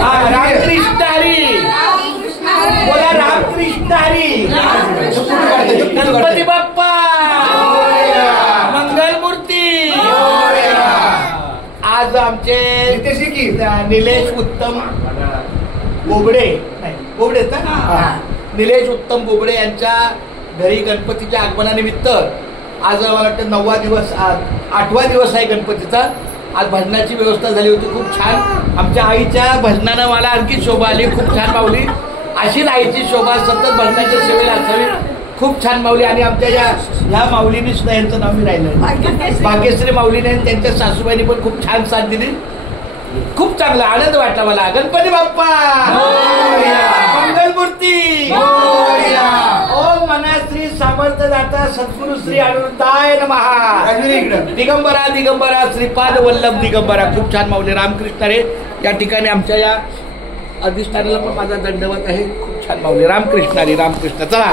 रामकृष्ण हरी बोला, रामकृष्ण हरी. गणपती बाप्पा मंगलमूर्ती. आज आमचे निलेश उत्तम बोबडे निलेश उत्तम बोबडे यांच्या घरी गणपतीच्या आगमनानिमित्त आज मला वाटतं 9वा दिवस, 8वा दिवस आहे गणपतीचा. आज भजनाची व्यवस्था झाली होती खूप छान. आमच्या आईच्या भजनानं मला आणखी शोभा आली. खूप छान माऊली, अशीच आईची शोभा सतत भजनाच्या सेवेला असावी. खूप छान माऊली. आणि आमच्या ह्या माऊलीनी सुद्धा यांचं नाव मी राहिलं, भाग्यश्री माऊलीने त्यांच्या सासूबाईंनी पण खूप छान साथ दिली. खूप चांगला आनंद वाटला मला. गणपती बाप्पा मंगलमूर्ती. ओम मनाश्री सामर्थ्य दाता सद्गुरु श्री अनिरुद्धाय नमः. दिगंबरा दिगंबरा श्रीपाद वल्लभ दिगंबरा. खूप छान माऊली. रामकृष्ण रे. या ठिकाणी आमच्या या अधिष्ठानाला पण माझा दंडवत आहे. खूप छान माऊली. रामकृष्ण रे. रामकृष्ण. चला.